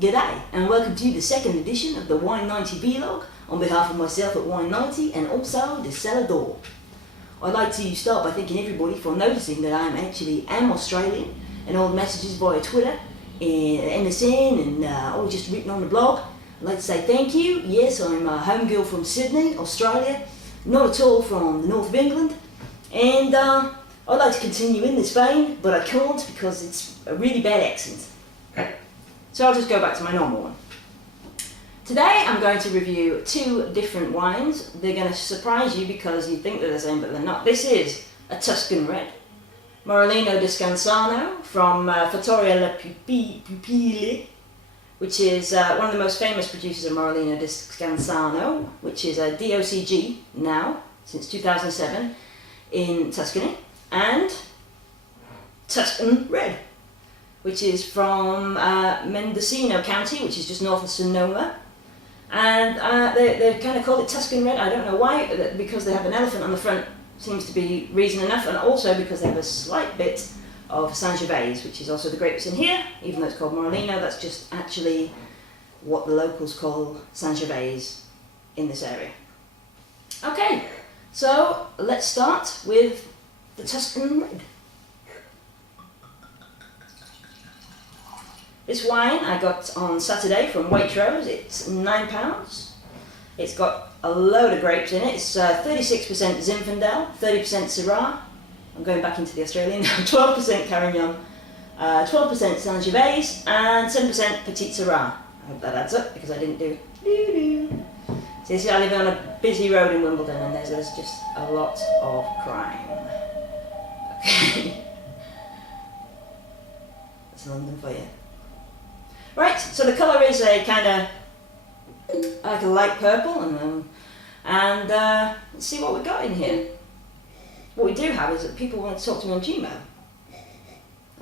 G'day and welcome to the second edition of the Wine90 vlog on behalf of myself at Wine90 and also the cellar door. I'd like to start by thanking everybody for noticing that I am Australian, and all the messages via Twitter and MSN and all just written on the blog. I'd like to say thank you. Yes, I'm a home girl from Sydney, Australia, not at all from the north of England, and I'd like to continue in this vein, but I can't because it's a really bad accent. So I'll just go back to my normal one. Today I'm going to review two different wines. They're going to surprise you because you think they're the same but they're not. This is a Tuscan red, Morellino di Scansano from Fattoria Pupille, which is one of the most famous producers of Morellino di Scansano, which is a DOCG now, since 2007, in Tuscany, and Tuscan red, which is from Mendocino County, which is just north of Sonoma. And they kind of call it Tuscan red. I don't know why, because they have an elephant on the front seems to be reason enough, and also because they have a slight bit of Sangiovese, which is also the grapes in here. Even though it's called Morellino, that's just actually what the locals call Sangiovese in this area. Okay, so let's start with the Tuscan red. This wine I got on Saturday from Waitrose. It's £9. It's got a load of grapes in it. It's 36% Zinfandel, 30% Syrah. I'm going back into the Australian now. 12% Carignan, 12% Sangiovese, and 7% Petit Syrah. I hope that adds up because I didn't do doo-doo. So you see, I live on a busy road in Wimbledon and there's just a lot of crime. Okay. That's London for you. Right, so the colour is a kind of like a light purple, and let's see what we've got in here. What we do have is that people want to talk to me on Gmail.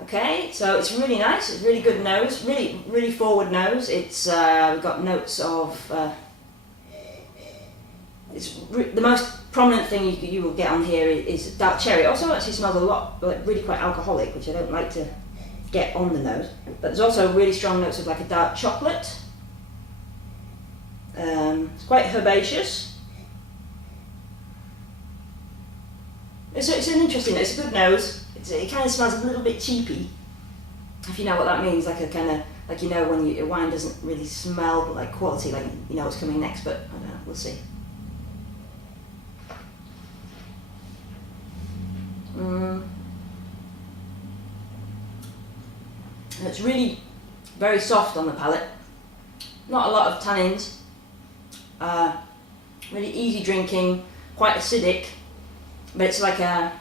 Okay, so it's really nice. It's really good nose, really forward nose. It's we've got notes of. The most prominent thing you will get on here is dark cherry. It also actually smells a lot, like really quite alcoholic, which I don't like to get on the nose, but there's also really strong notes of like a dark chocolate. It's quite herbaceous. It's an interesting, it's a good nose. It kind of smells a little bit cheapy, if you know what that means, like a kind of, like, you know, when a wine doesn't really smell like quality, like you know what's coming next, but I don't know, we'll see. And it's really very soft on the palate, not a lot of tannins, really easy drinking, quite acidic, but it's like a,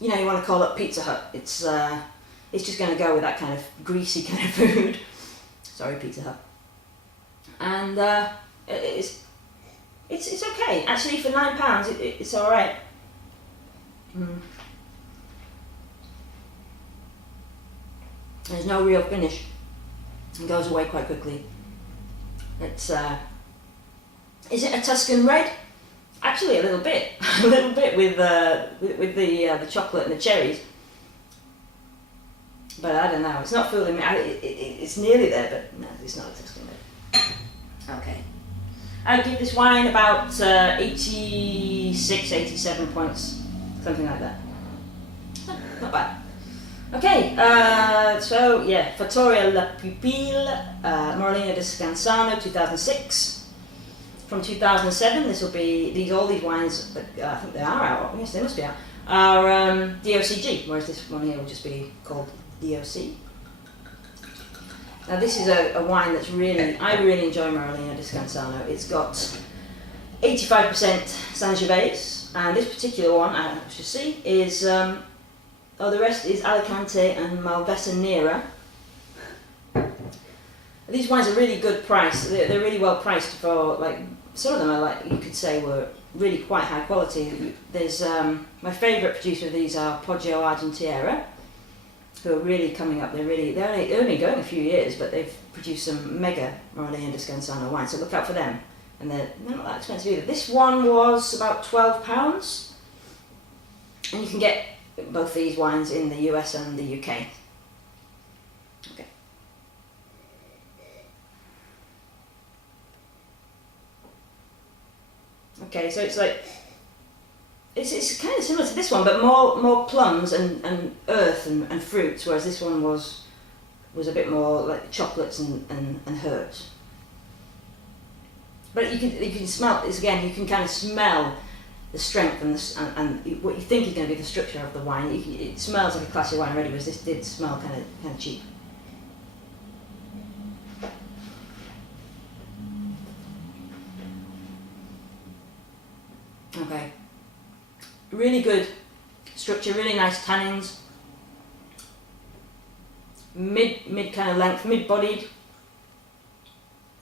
you know, you want to call it Pizza Hut. It's just going to go with that kind of greasy kind of food. Sorry, Pizza Hut. And it's okay. Actually, for £9, it's all right. There's no real finish. It goes away quite quickly. It's is it a Tuscan red? Actually, a little bit, with the chocolate and the cherries. But I don't know. It's not fooling me. It's nearly there, but no, it's not a Tuscan red. Okay. I'd give this wine about 86, 87 points, something like that. Not bad. Okay, so yeah, Fattoria La Pupille, Morellino di Scansano, 2006. From 2007, this will be, all these wines, I think they are out, yes they must be out, are DOCG, whereas this one here will just be called DOC. Now this is a wine that's I really enjoy Morellino di Scansano. It's got 85% Sangiovese, and this particular one, I should see, is, the rest is Alicante and Malvesa Nera. These wines are really good price. They're really well priced for, like, some of them are, like, you could say were really quite high quality. There's, my favourite producer of these are Poggio Argentiera, who are really coming up. They're only going a few years, but they've produced some mega Morellino di Scansano wines, so look out for them. And they're not that expensive either. This one was about £12, and you can get both these wines in the US and the UK. Okay. Okay, so it's like it's kind of similar to this one, but more plums and earth and fruits, whereas this one was a bit more like chocolates and herbs. But you can smell this again. You can kind of smell the strength and what you think is going to be the structure of the wine. It smells like a classic wine already, whereas this did smell kind of cheap. Okay, really good structure, really nice tannins. Mid kind of length, mid-bodied.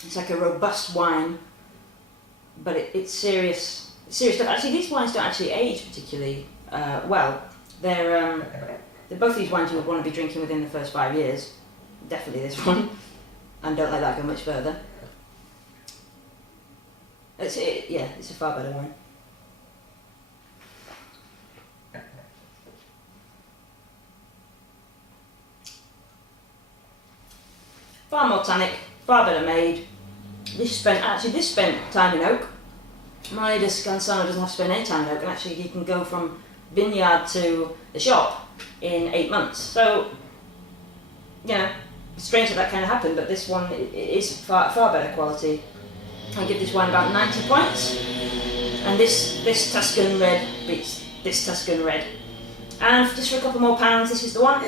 It's like a robust wine, but it's serious stuff. Actually, these wines don't actually age particularly well. They're both these wines you would want to be drinking within the first 5 years. Definitely this one, and don't let that go much further. It's a far better wine. Far more tannic, far better made. This spent time in oak. Morellino di Scansano doesn't have to spend any time in oak, and actually you can go from vineyard to the shop in 8 months. So, it's strange that kind of happened, but this one is far better quality. I give this wine about 90 points, and this Tuscan red beats this Tuscan red. And just for a couple more pounds, this is the one.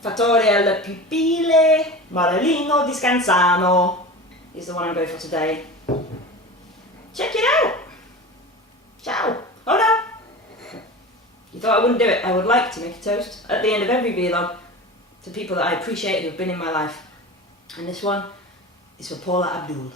Fattoria, Pupille, Morellino di Scansano is the one I'm going for today. Check it out! Ciao! Oh no! You thought I wouldn't do it? I would like to make a toast at the end of every vlog to people that I appreciate who have been in my life. And this one is for Paula Abdul.